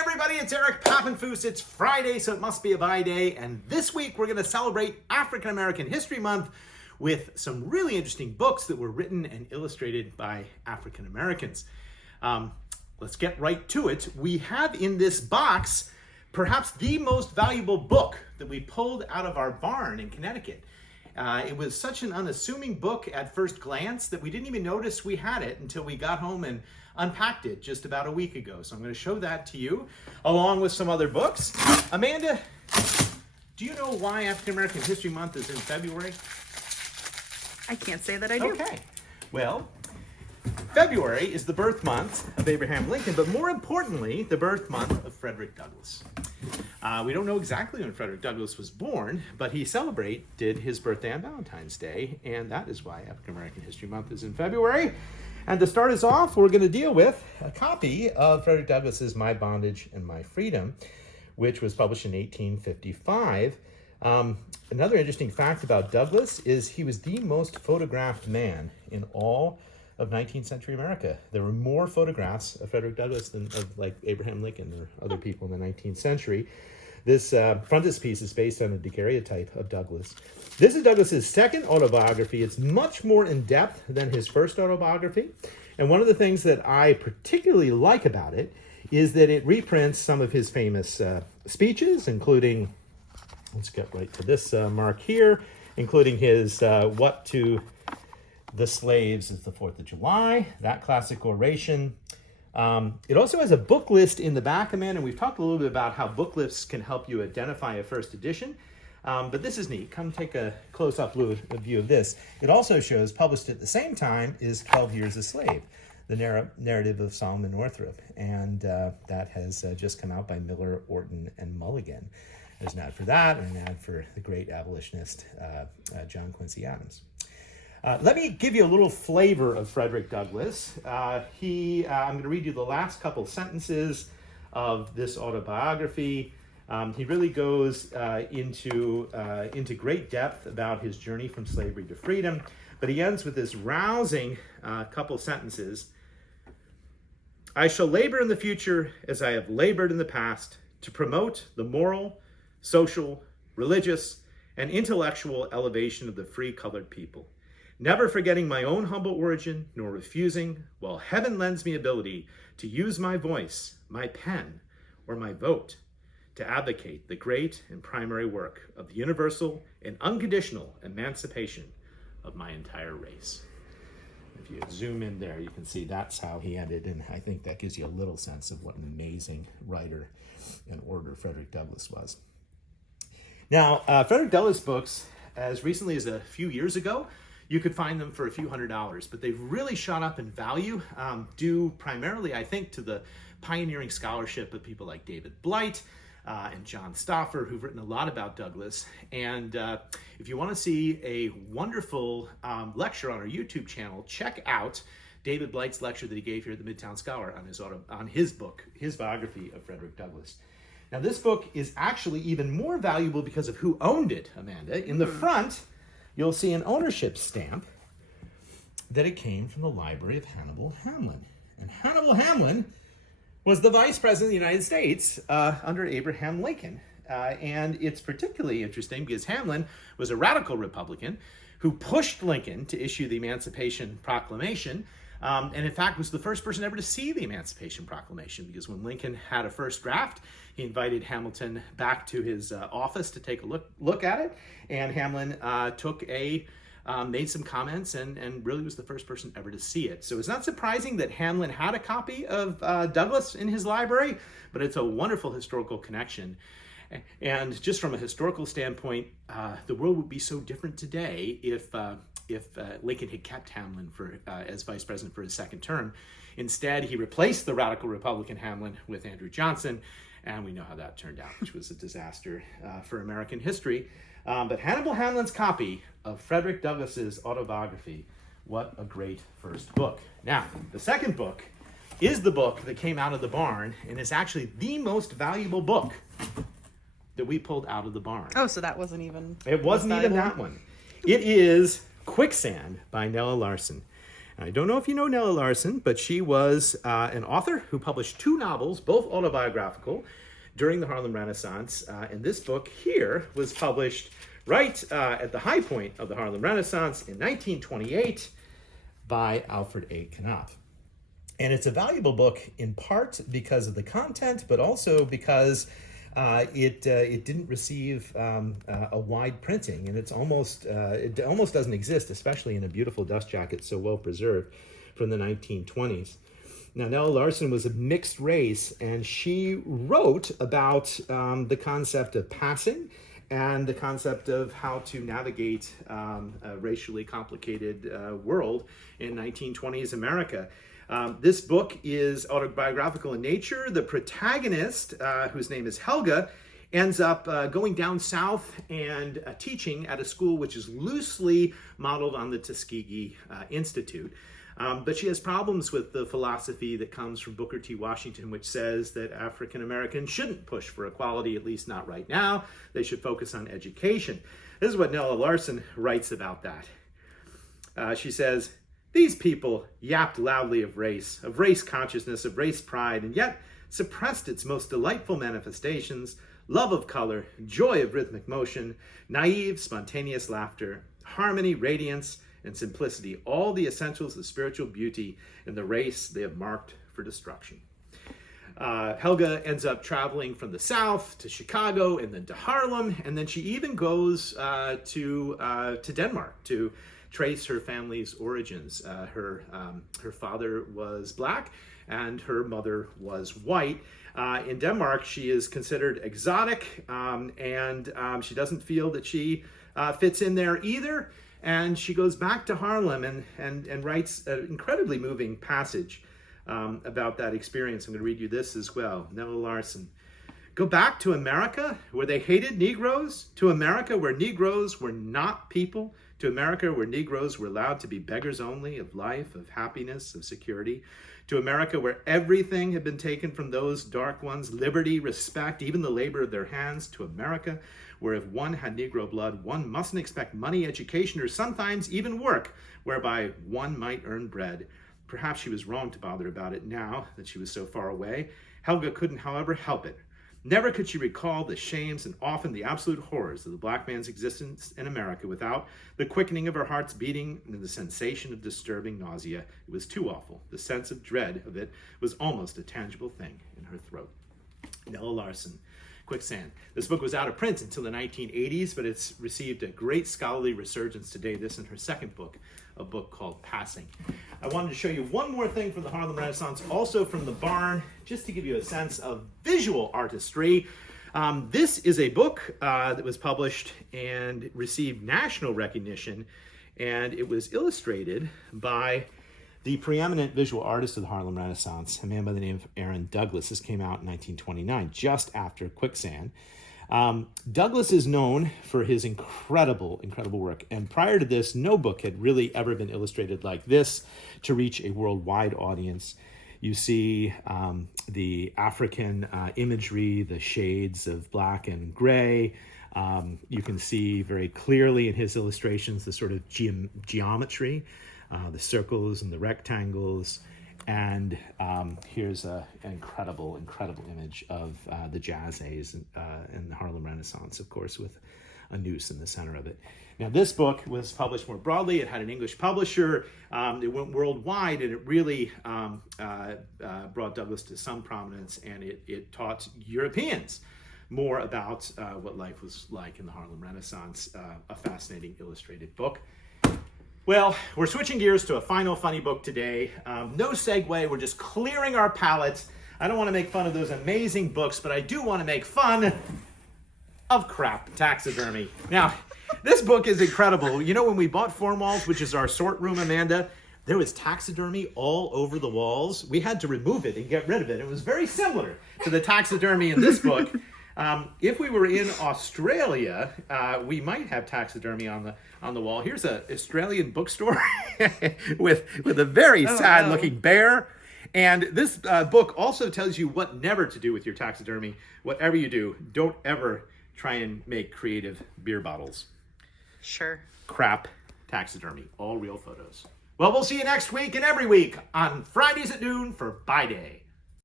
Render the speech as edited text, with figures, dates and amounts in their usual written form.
everybody, it's Eric Papenfuse. It's Friday, so it must be a buy day. And this week we're going to celebrate African American History Month with some really interesting books that were written and illustrated by African Americans. Let's get right to it. We have in this box perhaps the most valuable book that we pulled out of our barn in Connecticut. It was such an unassuming book at first glance that we didn't even notice we had it until we got home and unpacked it just about a week ago. So I'm going to show that to you along with some other books. Amanda, do you know why African American History Month is in February? I can't say that I do. Okay. Well, February is the birth month of Abraham Lincoln, but more importantly, the birth month of Frederick Douglass. We don't know exactly when Frederick Douglass was born, but he celebrated his birthday on Valentine's Day, and that is why African American History Month is in February. And to start us off, we're going to deal with a copy of Frederick Douglass's My Bondage and My Freedom, which was published in 1855. Another interesting fact about Douglass is he was the most photographed man in all of 19th century America. There were more photographs of Frederick Douglass than of like Abraham Lincoln or other people in the 19th century. This frontispiece is based on a daguerreotype of Douglass. This is Douglass's second autobiography. It's much more in-depth than his first autobiography. And one of the things that I particularly like about it is that it reprints some of his famous speeches, including, let's get right to this mark here, including his What to the Slaves is the 4th of July, that classic oration. It also has a book list in the back, Amanda, and we've talked a little bit about how book lists can help you identify a first edition. But this is neat. Come take a close-up view of this. It also shows, published at the same time, is 12 Years a Slave, the narrative of Solomon Northrop. And that has just come out by Miller, Orton, and Mulligan. There's an ad for that, and an ad for the great abolitionist John Quincy Adams. Let me give you a little flavor of Frederick Douglass. I'm going to read you the last couple sentences of this autobiography. He really goes into great depth about his journey from slavery to freedom, but he ends with this rousing couple sentences. I shall labor in the future as I have labored in the past to promote the moral, social, religious, and intellectual elevation of the free colored people, never forgetting my own humble origin, nor refusing, while heaven lends me ability, to use my voice, my pen, or my vote to advocate the great and primary work of the universal and unconditional emancipation of my entire race. If you zoom in there, you can see that's how he ended, and I think that gives you a little sense of what an amazing writer and orator Frederick Douglass was. Now, Frederick Douglass books, as recently as a few years ago, you could find them for a few $100s, but they've really shot up in value, due primarily, I think, to the pioneering scholarship of people like David Blight and John Stauffer, who've written a lot about Douglass. And if you want to see a wonderful lecture on our YouTube channel, check out David Blight's lecture that he gave here at the Midtown Scholar on his book, his biography of Frederick Douglass. Now, this book is actually even more valuable because of who owned it, Amanda. In the front, you'll see an ownership stamp that it came from the library of Hannibal Hamlin. And Hannibal Hamlin was the vice president of the United States under Abraham Lincoln. And it's particularly interesting because Hamlin was a radical Republican who pushed Lincoln to issue the Emancipation Proclamation, and in fact was the first person ever to see the Emancipation Proclamation, because when Lincoln had a first draft, he invited Hamilton back to his office to take a look at it, and Hamlin made some comments and really was the first person ever to see it. So it's not surprising that Hamlin had a copy of Douglass in his library, but it's a wonderful historical connection. And just from a historical standpoint, the world would be so different today if Lincoln had kept Hamlin as vice president for his second term. Instead, he replaced the radical Republican Hamlin with Andrew Johnson, and we know how that turned out, which was a disaster for American history. But Hannibal Hamlin's copy of Frederick Douglass's autobiography, what a great first book. Now, the second book is the book that came out of the barn, and is actually the most valuable book that we pulled out of the barn. Oh, so that wasn't even... It wasn't even that one. It is Quicksand by Nella Larson. I don't know if you know Nella Larson, but she was an author who published 2 novels, both autobiographical, during the Harlem Renaissance. And this book here was published right at the high point of the Harlem Renaissance in 1928 by Alfred A. Knopf. And it's a valuable book in part because of the content, but also because it didn't receive a wide printing, and it almost doesn't exist, especially in a beautiful dust jacket so well preserved from the 1920s. Now, Nella Larson was a mixed race, and she wrote about the concept of passing and the concept of how to navigate a racially complicated world in 1920s America. This book is autobiographical in nature. The protagonist, whose name is Helga, ends up going down south and teaching at a school which is loosely modeled on the Tuskegee Institute. But she has problems with the philosophy that comes from Booker T. Washington, which says that African Americans shouldn't push for equality, at least not right now. They should focus on education. This is what Nella Larson writes about that. She says, "These people yapped loudly of race consciousness, of race pride, and yet suppressed its most delightful manifestations, love of color, joy of rhythmic motion, naive, spontaneous laughter, harmony, radiance, and simplicity, all the essentials of spiritual beauty in the race they have marked for destruction." Helga ends up traveling from the South to Chicago and then to Harlem, and then she even goes to Denmark to trace her family's origins. Her father was black and her mother was white. In Denmark, she is considered exotic, and she doesn't feel that she fits in there either. And she goes back to Harlem and writes an incredibly moving passage about that experience. I'm going to read you this as well. Nella Larson. "Go back to America where they hated Negroes, to America where Negroes were not people, to America where Negroes were allowed to be beggars only of life, of happiness, of security, to America where everything had been taken from those dark ones, liberty, respect, even the labor of their hands, to America where if one had Negro blood, one mustn't expect money, education, or sometimes even work, whereby one might earn bread." Perhaps she was wrong to bother about it now that she was so far away. Helga couldn't, however, help it. Never could she recall the shames and often the absolute horrors of the black man's existence in America without the quickening of her heart's beating and the sensation of disturbing nausea. It was too awful. The sense of dread of it was almost a tangible thing in her throat. Nella Larson, Quicksand. This book was out of print until the 1980s, but it's received a great scholarly resurgence today. This and her second book, a book called Passing. I wanted to show you one more thing from the Harlem Renaissance, also from the barn, just to give you a sense of visual artistry. This is a book that was published and received national recognition, and it was illustrated by the preeminent visual artist of the Harlem Renaissance, a man by the name of Eric Douglass. This came out in 1929, just after Quicksand. Douglass is known for his incredible work. And prior to this, no book had really ever been illustrated like this to reach a worldwide audience. You see the African imagery, the shades of black and gray. You can see very clearly in his illustrations the sort of geometry, the circles and the rectangles. And here's an incredible image of the Jazz Age and the Harlem Renaissance, of course, with a noose in the center of it. Now, this book was published more broadly. It had an English publisher. It went worldwide, and it really brought Douglass to some prominence, and it taught Europeans more about what life was like in the Harlem Renaissance. A fascinating illustrated book. Well, we're switching gears to a final funny book today. No segue, we're just clearing our palates. I don't want to make fun of those amazing books, but I do want to make fun of crap taxidermy. Now, this book is incredible. You know, when we bought Formwalls, which is our sort room, Amanda, there was taxidermy all over the walls. We had to remove it and get rid of it. It was very similar to the taxidermy in this book. If we were in Australia, we might have taxidermy on the wall. Here's an Australian bookstore with a very sad-looking bear. And this book also tells you what never to do with your taxidermy. Whatever you do, don't ever try and make creative beer bottles. Sure. Crap taxidermy. All real photos. Well, we'll see you next week and every week on Fridays at noon for Buy Day.